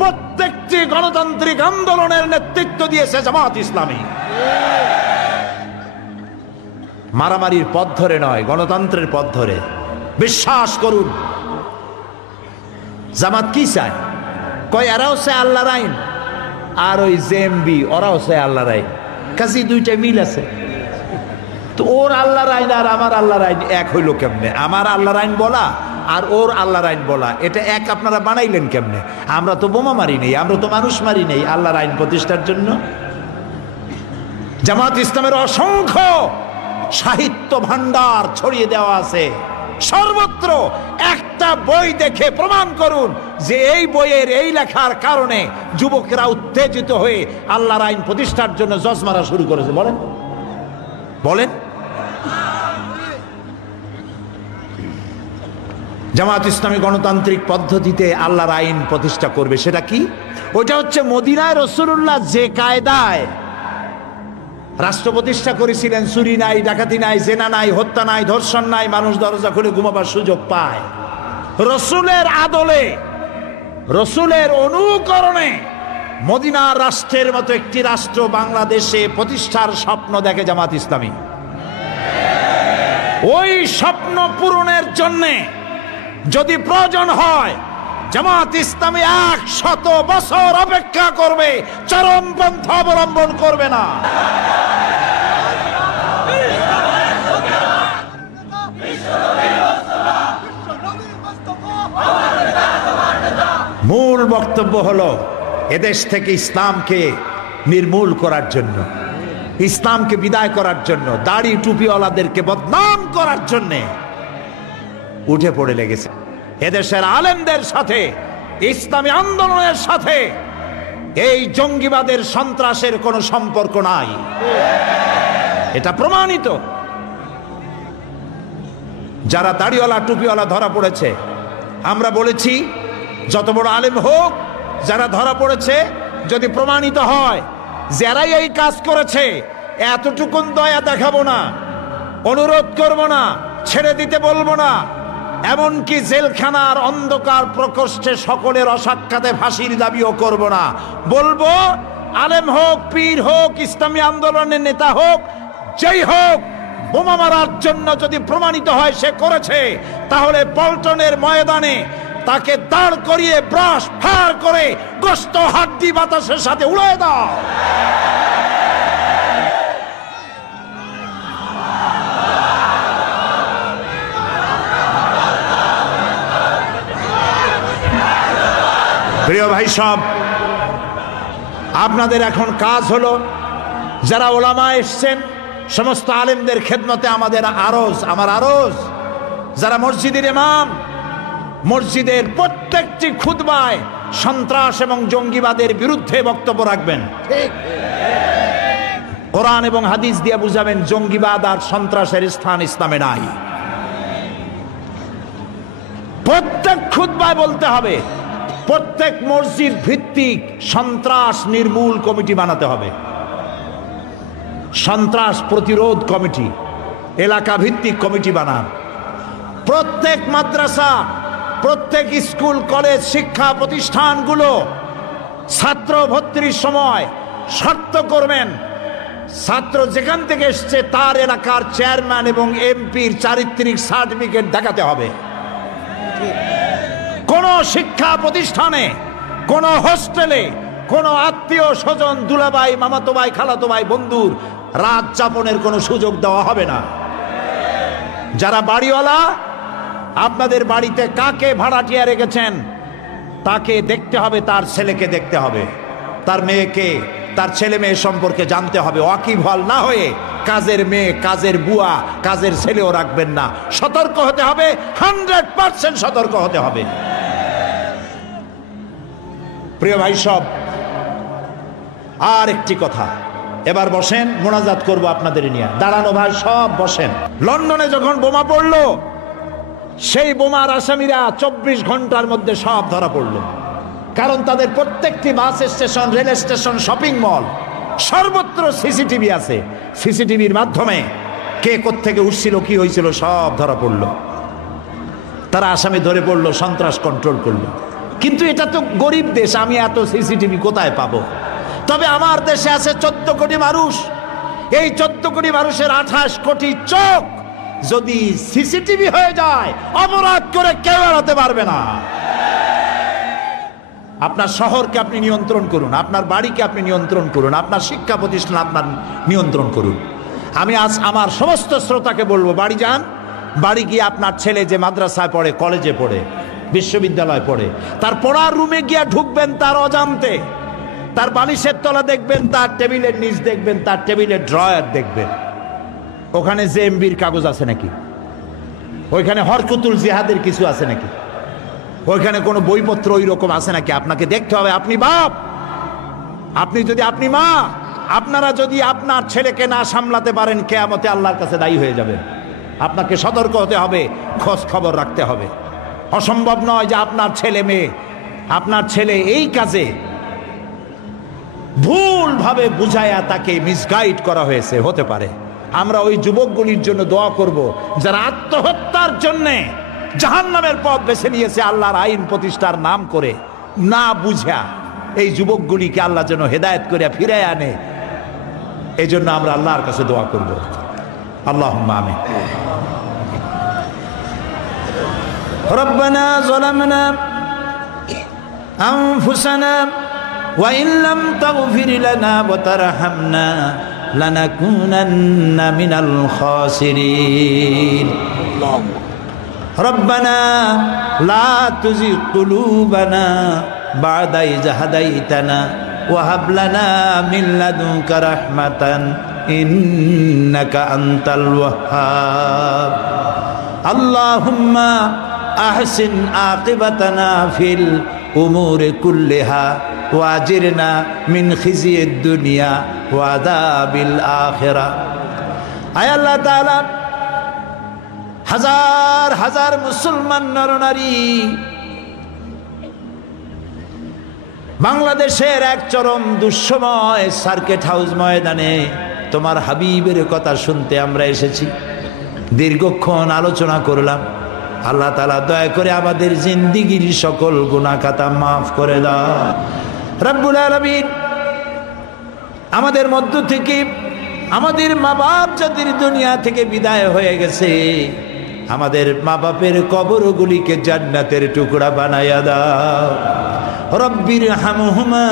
প্রত্যেকটি গণতান্ত্রিক আন্দোলনের নেতৃত্ব দিয়েছে জামাত ইসলামী। মারামারির পথ ধরে নয়, গণতন্ত্রের পথ ধরে। বিশ্বাস করুন। জামাত কি চায়? কয় এরাও চায় আল্লাহর আইন, আর ওই জেএমবি ওরাও চায় আল্লাহর আইন, কাজে দুইটা মিল আছে। তো ওর আল্লাহর আইন আর আমার আল্লাহর আইন এক হইল কেমনে? আমার আল্লাহর আইন বলা আর ওর আল্লাহর আইন বলা, এটা এক আপনারা বানাইলেন কেমনে? আমরা তো বোমা মারি নেই, আমরা তো মানুষ মারি নেই আল্লাহর আইন প্রতিষ্ঠার জন্য। জামাত ইসলামের অসংখ্য সাহিত্য ভান্ডার ছড়িয়ে দেওয়া আছে সর্বত্র। একটা বই দেখে প্রমাণ করুন যে এই বইয়ের এই লেখার কারণে যুবকেরা উত্তেজিত হয়ে আল্লাহর আইন প্রতিষ্ঠার জন্য জজ মারা শুরু করেছে। বলেন বলেন। জামাত ইসলামী গণতান্ত্রিক পদ্ধতিতে আল্লাহর আইন প্রতিষ্ঠা করবে, সেটা কি? ওটা হচ্ছে মদিনায় রাসূলুল্লাহ যে কায়দায় রাষ্ট্র প্রতিষ্ঠা করেছিলেন, চুরি নাই, ডাকাতি নাই, জেনা নাই, হত্যা নাই, ধর্ষণ নাই, মানুষ দরজা খুলে ঘুমাবার সুযোগ পায়। রসুলের আদলে, রসুলের অনুকরণে মদিনার রাষ্ট্রের মতো একটি রাষ্ট্র বাংলাদেশে প্রতিষ্ঠার স্বপ্ন দেখে জামাত ইসলামী। ওই স্বপ্ন পূরণের জন্যে যদি প্রয়োজন হয় জামাত ইসলামী 100 বছর অপেক্ষা করবে, চরমপন্থা অবলম্বন করবে না। মূল বক্তব্য হলো এদেশ থেকে ইসলামকে নির্মূল করার জন্য। ইসলামকে বিদায় করার জন্য, দাড়ি টুপিওয়ালাদেরকে বদনাম করার জন্য উঠে পড়ে লেগেছে। এদেশের আলেমদের সাথে, ইসলামী আন্দোলনের সাথে এই জঙ্গিবাদের, সন্ত্রাসের কোনো সম্পর্ক নাই, এটা প্রমাণিত। যারা দাড়িওয়ালা টুপিওয়ালা ধরা পড়েছে, আমরা বলেছি যত বড় আলেম হোক, যারা ধরা পড়েছে, যদি প্রমাণিত হয় যারাই এই কাজ করেছে, এতটুকুন দয়া দেখাবো না, অনুরোধ করব না, ছেড়ে দিতে বলবো না, এমনকি জেলখানার অন্ধকার প্রকোষ্ঠে সকলের অসাক্ষাতে ফাঁসির দাবিও করব না। বলবো আলেম হোক, পীর হোক, ইসলামী আন্দোলনের নেতা হোক, যেই হোক, বোমা মারার জন্য যদি প্রমাণিত হয় সে করেছে, তাহলে পল্টনের ময়দানে তাকে দাঁড় করিয়ে ব্রাশ ফায়ার করে গোশত হাড্ডি বাতাসের সাথে উড়িয়ে দাও। প্রিয় ভাই সব, আপনাদের এখন কাজ হলো, যারা ওলামা এসছেন, সমস্ত আলেমদের খেদমতে আমাদের আরজ, আমার আরজ, যারা মসজিদের ইমাম, মসজিদের প্রত্যেকটি খুতবায় সন্ত্রাস এবং জঙ্গিবাদের বিরুদ্ধে বক্তব্য রাখবেন। কোরআন এবং হাদিস দিয়ে বুঝাবেন জঙ্গিবাদ আর সন্ত্রাসের স্থান ইসলামে নাই। প্রত্যেক খুতবায় বলতে হবে, প্রত্যেক মসজিদ ভিত্তিক সন্ত্রাস নির্মূল কমিটি বানাতে হবে, সন্ত্রাস প্রতিরোধ কমিটি, এলাকা ভিত্তিক কমিটি বানান। প্রত্যেক মাদ্রাসা, প্রত্যেক স্কুল, কলেজ, শিক্ষা প্রতিষ্ঠানগুলো ছাত্র ভর্তির সময় শর্ত করবেন, ছাত্র যেখান থেকে এসছে তার এলাকার চেয়ারম্যান এবং এমপির চারিত্রিক সার্টিফিকেট দেখাতে হবে। কোন শিক্ষা প্রতিষ্ঠানে, কোন হোস্টেলে, কোন আত্মীয় স্বজন, দুলাভাই, মামাতো ভাই, খালাতো ভাই, বন্ধুর রাত যাপনের কোনো সুযোগ দেওয়া হবে না। যারা বাড়িওয়ালা, আপনাদের বাড়িতে কাকে ভাড়াটিয়া রেখেছেন তাকে দেখতে হবে, তার ছেলেকে দেখতে হবে, তার মেয়েকে, তার ছেলে মেয়ে সম্পর্কে জানতে হবে। ওয়াকিবহাল না হয়ে কাজের মেয়ে, কাজের বুয়া, কাজের ছেলেও রাখবেন না। সতর্ক হতে হবে, 100% সতর্ক হতে হবে। প্রিয় ভাই সব, আর একটি কথা, এবার বসেন, মোনাজাত করব আপনাদের নিয়ে। দাঁড়ানো ভাই সব বসেন। লন্ডনে যখন বোমা পড়লো, সেই বোমার আসামিরা 24 ঘন্টার মধ্যে সব ধরা পড়লো, কারণ তাদের প্রত্যেকটি bus station, rail station, shopping mall, সর্বত্র সিসিটিভি আছে। সিসিটিভির মাধ্যমে কে কোত্থেকে উঠছিল, কি হয়েছিল সব ধরা পড়লো। তারা আসামি ধরে পড়লো, সন্ত্রাস কন্ট্রোল করলো। কিন্তু এটা তো গরিব দেশ, আমি এত সিসিটিভি কোথায় পাবো? তবে আমার দেশে আছে 14 কোটি মানুষ। এই 14 কোটি মানুষের 28 কোটি চোখ যদি সিসিটিভি হয়ে যায়, অপরাধ করে কেউ এড়াতে পারবে না। আপনার শহরকে আপনি নিয়ন্ত্রণ করুন, আপনার বাড়িকে আপনি নিয়ন্ত্রণ করুন, আপনার শিক্ষা প্রতিষ্ঠান আপনার নিয়ন্ত্রণ করুন। আমি আজ আমার সমস্ত শ্রোতাকে বলবো, বাড়ি যান, বাড়ি গিয়ে আপনার ছেলে যে মাদ্রাসায় পড়ে, কলেজে পড়ে, বিশ্ববিদ্যালয় পড়ে, তার পড়ার রুমে গিয়ে ঢুকবেন তার অজান্তে। তার বালিশের তলা দেখবেন, তার টেবিলের নিচ দেখবেন, তার টেবিলের ড্রয়ার দেখবেন, ওখানে জেএমবির কাগজ আছে নাকি, ওইখানে হরকুতুল জিহাদের কিছু আছে নাকি, ওইখানে কোনো বইপত্র ওই রকম আছে নাকি, আপনাকে দেখতে হবে। আপনি বাপ, আপনি যদি, আপনি মা, আপনারা যদি আপনার ছেলেকে না সামলাতে পারেন, কিয়ামতে আল্লাহর কাছে দায়ী হয়ে যাবেন। আপনাকে সতর্ক হতে হবে, খোঁজ খবর রাখতে হবে। অসম্ভব নয় যে আপনার ছেলে মেয়ে, আপনার ছেলে এই কাজে ভুলভাবে বুঝায়া তাকে মিসগাইড করা হয়েছে, হতে পারে। আমরা ওই যুবকগুলির জন্য দোয়া করব যারা আত্মহত্যার জন্য জাহান্নামের পথ বেছে নিয়েছে, আল্লাহর আইন প্রতিষ্ঠার নাম করে না বুঝা। এই যুবকগুলিকে আল্লাহ যেন হেদায়েত করে ফিরে আনে, এই জন্য আমরা আল্লাহর কাছে দোয়া করব। আল্লাহুম্মা আমিন। রব্বানা যালামনা আনফুসানা ওয়া ইন লাম তাগফির লানা ওয়া তারহামনা লানাকুনান্না মিনাল খাসিরিন। রব্বানা লা তুযিগ কুলুবানা বা'দা ইয হাদাইতানা ওয়া হাব লানা মিন লাদুনকা রাহমাতান ইন্নাকা আনতাল ওয়াহ্হাব। আল্লাহুম্মা আহসিন আকিবাতানা ফিল উমুরি কুল্লিহা ওয়াজিরনা মিন খিজিয়িদ দুনিয়া ওয়া আযাবিল আখিরাহ। আয় আল্লাহ তাআলা, হাজার হাজার মুসলমান নরনারী বাংলাদেশের এক চরম দুঃসময় সার্কিট হাউস ময়দানে তোমার হাবিবের কথা শুনতে আমরা এসেছি। দীর্ঘক্ষণ আলোচনা করলাম। আল্লাহ তাআলা দয়া করে আমাদের জিন্দেগীর সকল গুনাহ খাতা মাফ করে দাও রব্বুল আলামিন। আমাদের মধ্য থেকে আমাদের মা বাপ যাদের দুনিয়া থেকে বিদায় হয়ে গেছে, আমাদের মা বাপের কবরগুলিকে জান্নাতের টুকরা বানায়া দাও। রব্বির হামহুমা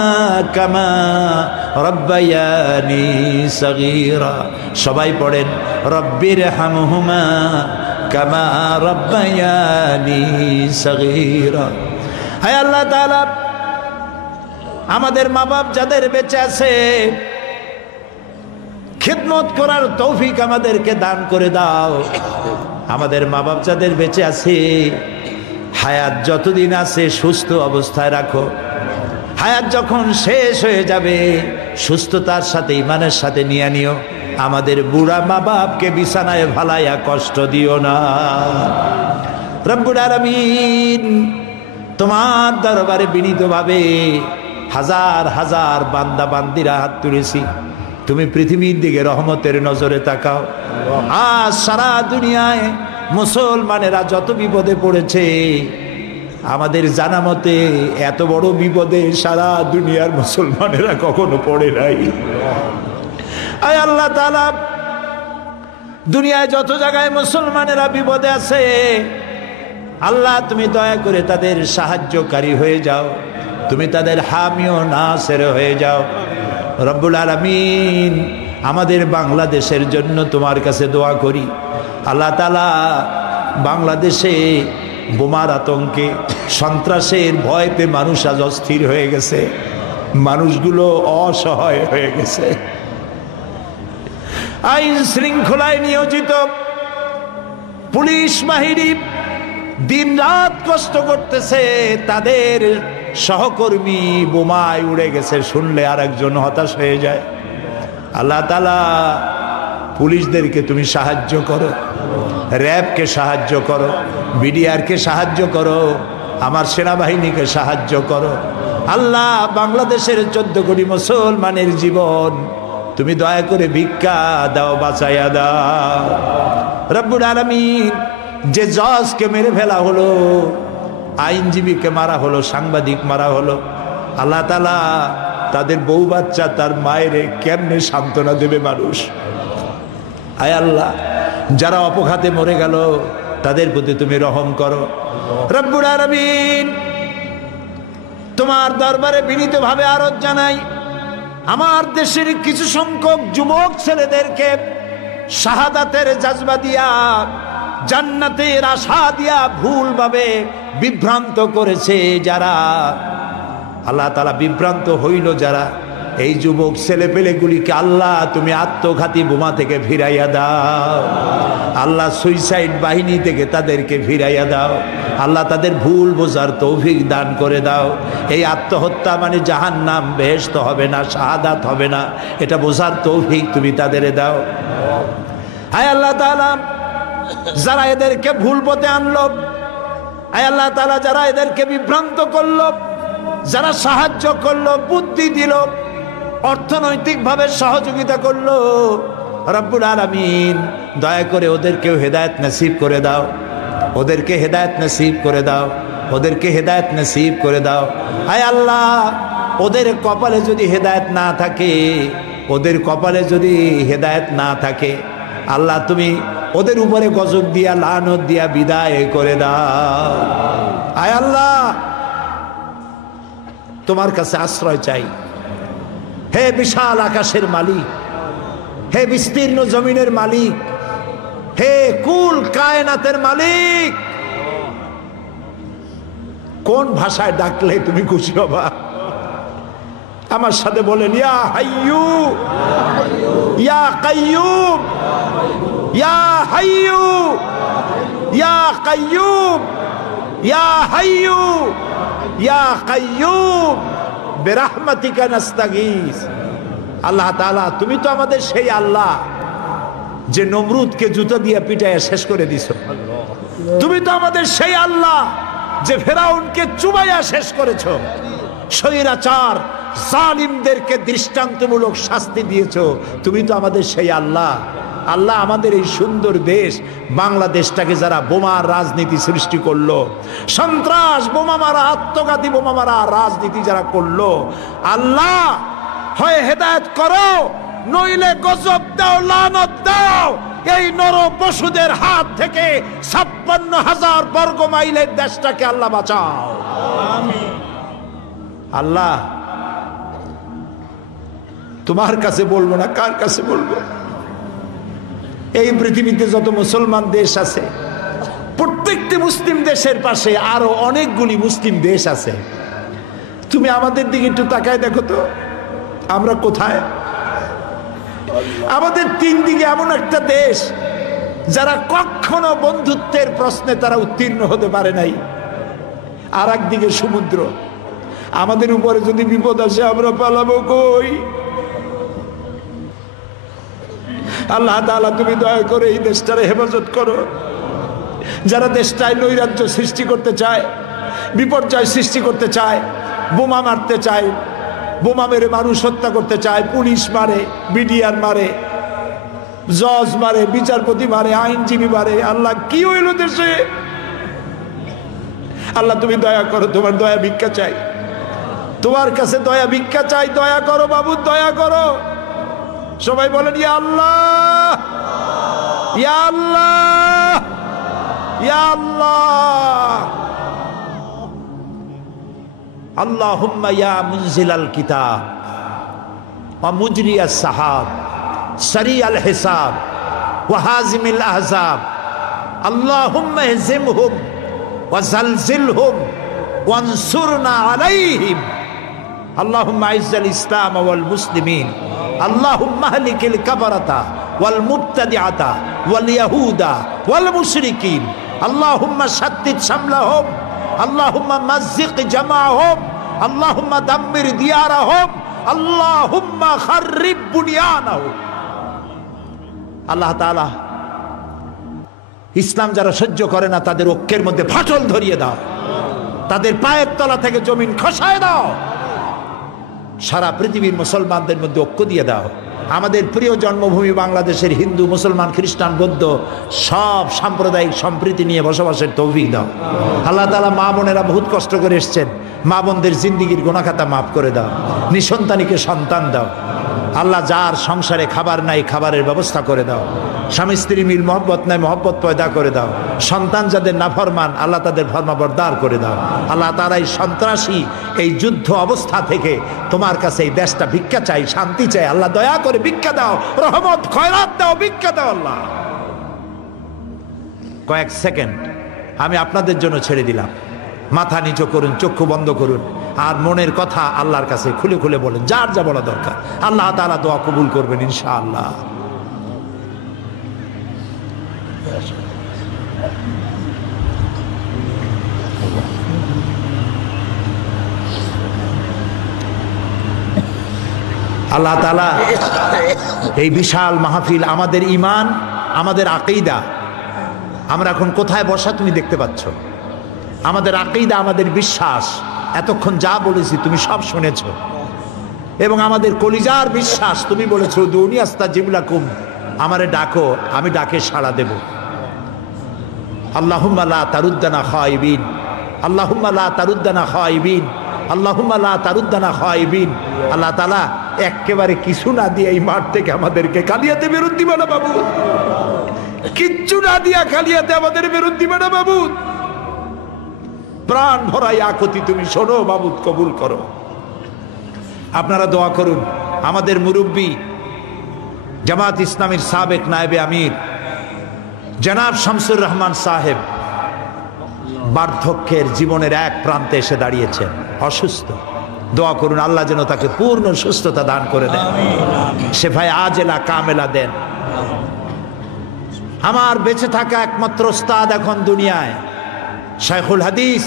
কামা রব্বায়ানি সগীরা। সবাই পড়েন, রব্বির হামহুমা কামা রব্বায়ানি সগীরা। হায় আল্লাহ তাআলা, আমাদের মা বাপ যাদের বেঁচে আছে, খিদমত করার তৌফিক আমাদেরকে দান করে দাও। আমাদের মা বাপ যাদের বেঁচে আছে, হায়াত যতদিন আছে সুস্থ অবস্থায় রাখো। হায়াত যখন শেষ হয়ে যাবে, সুস্থতার সাথে ইমানের সাথে নিয়ে নিও। আমাদের বুড়া মা বাপকে বিছানায় ভালাইয়া কষ্ট দিও না রব্বুল আলামিন। তোমার দরবারে বিনীতভাবে হাজার হাজার বান্দা বান্দিরা হাত তুলেছি। তুমি পৃথিবীর দিকে রহমতের নজরে তাকাও। আজ সারা দুনিয়ায় মুসলমানেরা যত বিপদে পড়েছে, আমাদের জানা মতে এত বড় বিপদে সারা দুনিয়ার মুসলমানেরা কখনো পড়ে নাই। আয় আল্লাহ তাআলা, দুনিয়ায় যত জায়গায় মুসলমানেরা বিপদে আছে, আল্লাহ তুমি দয়া করে তাদের সাহায্যকারী হয়ে যাও। তুমি তাদের হামি ও নাসের হয়ে যাও রব্বুল আলামিন। আমাদের বাংলাদেশের জন্য তোমার কাছে দোয়া করি। আল্লাহ তাআলা, বাংলাদেশে বোমার আতঙ্কে, সন্ত্রাসের ভয়তে মানুষ আজ অস্থির হয়ে গেছে। মানুষগুলো অসহায় হয়ে গেছে। আইন শৃঙ্খলায় নিয়োজিত পুলিশ বাহিনী দিন রাত কষ্ট করতেছে, তাদের সহকর্মী বোমায় উড়ে গেছে শুনলে আর একজন হতাশ হয়ে যায়। আল্লাহ তাআলা, পুলিশদেরকে তুমি সাহায্য করো, র্যাবকে সাহায্য করো, বিডিআরকে সাহায্য করো, আমার সেনাবাহিনীকে সাহায্য করো। আল্লাহ, বাংলাদেশের 14 কোটি মুসলমানের জীবন তুমি দয়া করে ভিক্ষা দাও, বাঁচাইয়া দাও রব্বুল আলামিন। যে জজকে মেরে ফেলা হলো, আইনজীবীকে মারা হলো, সাংবাদিক মারা হলো, আল্লাহ তাআলা তাদের বউ বাচ্চা তার মায়েরে কেমনে সান্ত্বনা দেবে মানুষ? আয় আল্লাহ, যারা অপঘাতে মরে গেল তাদের প্রতি তুমি রহম করো রব্বুল আলামিন। তোমার দরবারে বিনীতভাবে আরজ জানাই, আমার দেশের কিছু সংখ্যক যুবক ছেলেদেরকে শাহাদাতের জাজবা দিয়া, জান্নাতের আশা দিয়া ভুলভাবে বিভ্রান্ত করেছে যারা, আল্লাহ তাআলা বিভ্রান্ত হইল যারা, এই যুবক ছেলেপেলেগুলিকে আল্লাহ তুমি আত্মঘাতী বোমা থেকে ফিরাইয়া দাও। আল্লাহ সুইসাইড বাহিনী থেকে তাদেরকে ফিরাইয়া দাও। আল্লাহ তাদের ভুল বোঝার তৌফিক দান করে দাও। এই আত্মহত্যা মানে জাহান্নাম, বেহেশত হবে না, শাহাদাত হবে না, এটা বোঝার তৌফিক তুমি তাদের দাও। হায় আল্লাহ তাআলা, যারা এদেরকে ভুল পথে আনলো, আয় আল্লাহ তাআলা, যারা এদেরকে বিভ্রান্ত করলো, যারা সাহায্য করলো, বুদ্ধি দিল, অর্থনৈতিকভাবে সহযোগিতা করলো, রব্বুল আলামিন দয়া করে ওদেরকেও হেদায়েত নসিব করে দাও, ওদেরকে হেদায়েত নসিব করে দাও, ওদেরকে হেদায়েত নসিব করে দাও। হায় আল্লাহ, ওদের কপালে যদি হেদায়েত না থাকে, ওদের কপালে যদি হেদায়েত না থাকে, আল্লাহ তুমি ওদের উপরে গজব দিয়া, লানত দিয়া বিদায় করে দাও। আয় আল্লাহ, তোমার কাছে আশ্রয় চাই। হে বিশাল আকাশের মালিক, হে বিস্তীর্ণ জমিনের মালিক, হে কুল কায়নাতের মালিক, কোন ভাষায় ডাকলে তুমি খুশি হবা? আমার সাথে বলেন, ইয়া হাইয়ু ইয়া কাইয়ুম, ইয়া হাইয়ু ইয়া কাইয়ুম, ইয়া হাইয়ু ইয়া কাইয়ুম বিরহমাতিকা নাস্তাগীস। আল্লাহ তাআলা, তুমি তো আমাদের সেই আল্লাহ যে নমরুদকে জুতো দিয়ে পিটাইয়া শেষ করে দিছ। তুমি তো আমাদের সেই আল্লাহ যে ফেরাউনকে চুবাইয়া শেষ করেছ। স্বৈরাচার জালিমদেরকে দৃষ্টান্তমূলক শাস্তি দিয়েছ। তুমি তো আমাদের সেই আল্লাহ। আল্লাহ, আমাদের এই সুন্দর দেশ বাংলাদেশটাকে যারা বোমার রাজনীতি সৃষ্টি করলো, সন্ত্রাস, বোমা মারা, আত্মঘাতী বোমা মারা রাজনীতি যারা করলো, আল্লাহ হয় হেদায়েত করো, নইলে গজব দাও, লানত দাও। এই নর পশুদের হাত থেকে 56,000 বর্গ মাইলের দেশটাকে আল্লাহ বাঁচাও। আল্লাহ, তোমার কাছে বলবো না, কার কাছে বলবো? এই পৃথিবীতে যত মুসলমান দেশ আছে, প্রত্যেকটি মুসলিম দেশের পাশে আরো অনেকগুলি মুসলিম দেশ আছে। তুমি আমাদের দিকে একটু তাকায় দেখো তো, আমরা কোথায়? আমাদের তিন দিকে এমন একটা দেশ যারা কখনো বন্ধুত্বের প্রশ্নে তারা উত্তীর্ণ হতে পারে নাই, আর একদিকে সমুদ্র। আমাদের উপরে যদি বিপদ আসে আমরা পালাবো কই? আল্লাহ তাআলা, তুমি দয়া করে এই দেশটারে হেফাজত করো। যারা দেশটায় নৈরাজ্য সৃষ্টি করতে চায়, বিপর্যয় সৃষ্টি করতে চায়, বোমা মারতে চায়, বোমা মেরে মানুষ হত্যা করতে চায়, পুলিশ মারে, বিডিআর মারে, জজ মারে, বিচারপতি মারে, আইনজীবী মারে। আল্লাহ, কি হইল দেশে? আল্লাহ, তুমি দয়া করো, তোমার দয়া ভিক্ষা চাই, তোমার কাছে দয়া ভিক্ষা চাই। দয়া করো বাবু, দয়া করো। সবাই বলেন, ইয়া আল্লাহ, ইয়া আল্লাহ, ইয়া আল্লাহ। আল্লাহুম্মা ইয়া মুনজিলাল কিতাব ওয়া মুজরিয়াস সাহাব সারিয়াল হিসাব ওয়া হাজিমিল আহজাব, আল্লাহুম্মা ইহজিমহুম ওয়া জালজিলহুম ওয়ানসুরনা আলাইহিম, আল্লাহুম্মা আইজ্জাল ইসলাম ওয়াল মুসলিমিন, আল্লাহুম্মা আহলিকিল কাফারাতা ওয়াল মুবতাদিআতা ওয়াল ইয়াহুদা ওয়াল মুশরিকিন, আল্লাহুম্মা শাত্তিত শামলাহুম, আল্লাহুম্মা মাযজিক জামাআহুম, আল্লাহুম্মা দাম্মির দিয়ারাহুম, আল্লাহুম্মা খাররিব বুনিয়ানাহুম। আল্লাহ তাআলা, ইসলাম যারা সহ্য করে না তাদের ঐক্যের মধ্যে ফাটল ধরিয়ে দাও, তাদের পায়ের তলা থেকে জমিন খসায় দাও। সারা পৃথিবীর মুসলমানদের মধ্যে ঐক্য দিয়ে দাও। আমাদের প্রিয় জন্মভূমি বাংলাদেশের হিন্দু, মুসলমান, খ্রিস্টান, বৌদ্ধ সব সাম্প্রদায়িক সম্প্রীতি নিয়ে বসবাসের তৌফিক দাও। আল্লাহ তাআলা, মা বোনেরা বহুত কষ্ট করে এসছেন, মা বোনদের জিন্দিগির গুনাহখাতা মাফ করে দাও। নিঃসন্তানীকে সন্তান দাও। আল্লাহ, যার সংসারে খাবার নাই খাবারের ব্যবস্থা করে দাও। স্বামী স্ত্রী মিল মহব্বত নাই মহব্বত পয়দা করে দাও। সন্তান যাদের নাফরমান, আল্লাহ তাদের ফরমাবরদার করে দাও। আল্লাহ তাআলা, এই সন্ত্রাসী এই যুদ্ধ অবস্থা থেকে তোমার কাছে এই দেশটা ভিক্ষা চাই, শান্তি চাই। আল্লাহ দয়া করে ভিক্ষা দাও, রহমত খয়রাত দাও, ভিক্ষা দাও। আল্লাহ, কয়েক সেকেন্ড আমি আপনাদের জন্য ছেড়ে দিলাম। মাথা নিচু করুন, চক্ষু বন্ধ করুন, আর মনের কথা আল্লাহর কাছে খুলে খুলে বলেন, যার যা বলা দরকার। আল্লাহ তাআলা দোয়া কবুল করবেন ইনশাআল্লাহ। আল্লাহ তাআলা, এই বিশাল মাহফিল, আমাদের ঈমান, আমাদের আকীদা, আমরা এখন কোথায় বসা তুমি দেখতে পাচ্ছ। আমাদের আকীদা, আমাদের বিশ্বাস, এতক্ষণ যা বলেছি তুমি সব শুনেছো, এবং আমাদের কলিজার বিশ্বাস, তুমি বলেছো উদউনি আস্তাজিব লাকুম, আমারে ডাকো, আমি ডাকে সাড়া দেব। আল্লাহুম্মা লা তারুদ্দানা খায়িবিন, আল্লাহুম্মা লা তারুদ্দানা খায়িবিন, আল্লাহুম্মা লা তারুদ্দানা খায়িবিন। আল্লাহ তাআলা, একেবারে কিছু না দিয়ে এই মাঠ থেকে আমাদেরকে কালিয়াতে বেরোত দিবে না বাবু, কিচ্ছু না দিয়া কালিয়াতে আমাদের বেরোত দিবে না বাবু। প্রাণ ভরাই আকুতি তুমি শোনো বাবু, কবুল করো। আপনারা দোয়া করুন। আমাদের মুরব্বী জামাত ইসলামীর সাবেক নায়েবে আমির জনাব শামসুর রহমান সাহেব বার্ধক্যের জীবনের এক প্রান্তে এসে দাঁড়িয়েছেন, অসুস্থ, দোয়া করুন আল্লাহ যেন তাকে পূর্ণ সুস্থতা দান করে দেন, শেফায়ে আজেলা কামেলা দেন। আমার বেঁচে থাকা একমাত্র উস্তাদ এখন দুনিয়ায় শাইখুল হাদিস,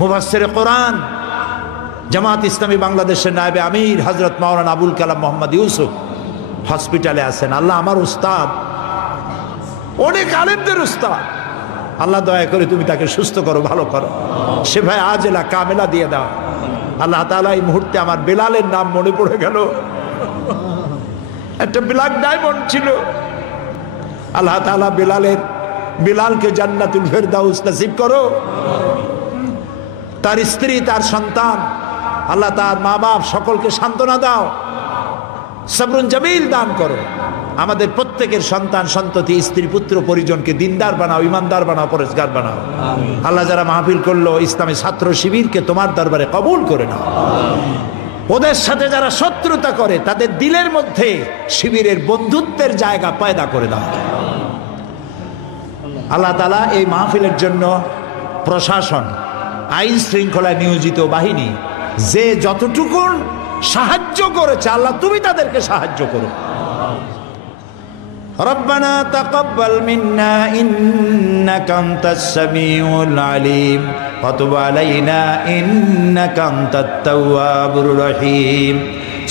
মুফাসসিরে কোরআন, জামাত ইসলামী বাংলাদেশের নায়েবে আমির হযরত মাওলানা আবুল কালাম মোহাম্মদ ইউসুফ হসপিটালে আছেন। আল্লাহ আমার উস্তাদ, অনেক আলেমদের উস্তাদ, আল্লাহ দয়া করে তুমি তাকে সুস্থ করো, ভালো করো, শেফায়ে আজেলা কামেলা দিয়ে দাও। আল্লাহ তাআলা এই মুহূর্তে আমার বেলালের নাম মনে পড়ে গেল, একটা ব্ল্যাক ডায়মন্ড ছিল। আল্লাহ তাআলা বেলালকে জান্নাতুল ফেরদাউস নসিব করো, তার স্ত্রী, তার সন্তান, আল্লাহ তার মা বাপ সকলকে সান্ত্বনা দাও, সবরুন জামিল দান করো। আমাদের প্রত্যেকের সন্তান সন্ততি, স্ত্রী পুত্র পরিজনকে দিনদার বানাও, ইমানদার বানাও, পরেশগার বানাও। আল্লাহ যারা মাহফিল করলো ইসলামী ছাত্র শিবিরকে তোমার দরবারে কবুল করে নাও। ওদের সাথে যারা শত্রুতা করে তাদের দিলের মধ্যে শিবিরের বন্ধুত্বের জায়গা পয়দা করে দাও। আল্লাহ তাআলা এই মাহফিলের জন্য প্রশাসন, আইন শৃঙ্খলায় নিয়োজিত বাহিনী যে যতটুকু সাহায্য করেছে, আল্লাহ তুমি তাদেরকে সাহায্য করো। রব্বানা তাকাব্বাল মিন্না ইন্নাকা আনতাস সামিউল আলিম ওয়া তুব আলাইনা ইন্নাকা আনতাত তাওয়াবুর রহিম।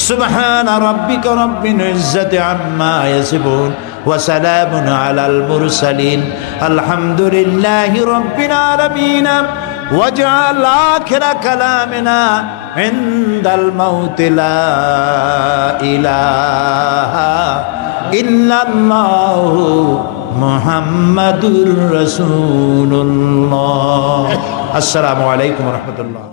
সুবহানা রাব্বিকা রাব্বিল ইজ্জাতি আম্মা ইয়াসিফুন ওয়া সালামুন আলাল মুরসালিন আলহামদুলিল্লাহি রাব্বিল আলামিন। واجعل آخر كلامنا عند الموت لا إله إلا الله محمد رسول الله. السلام عليكم ورحمة الله.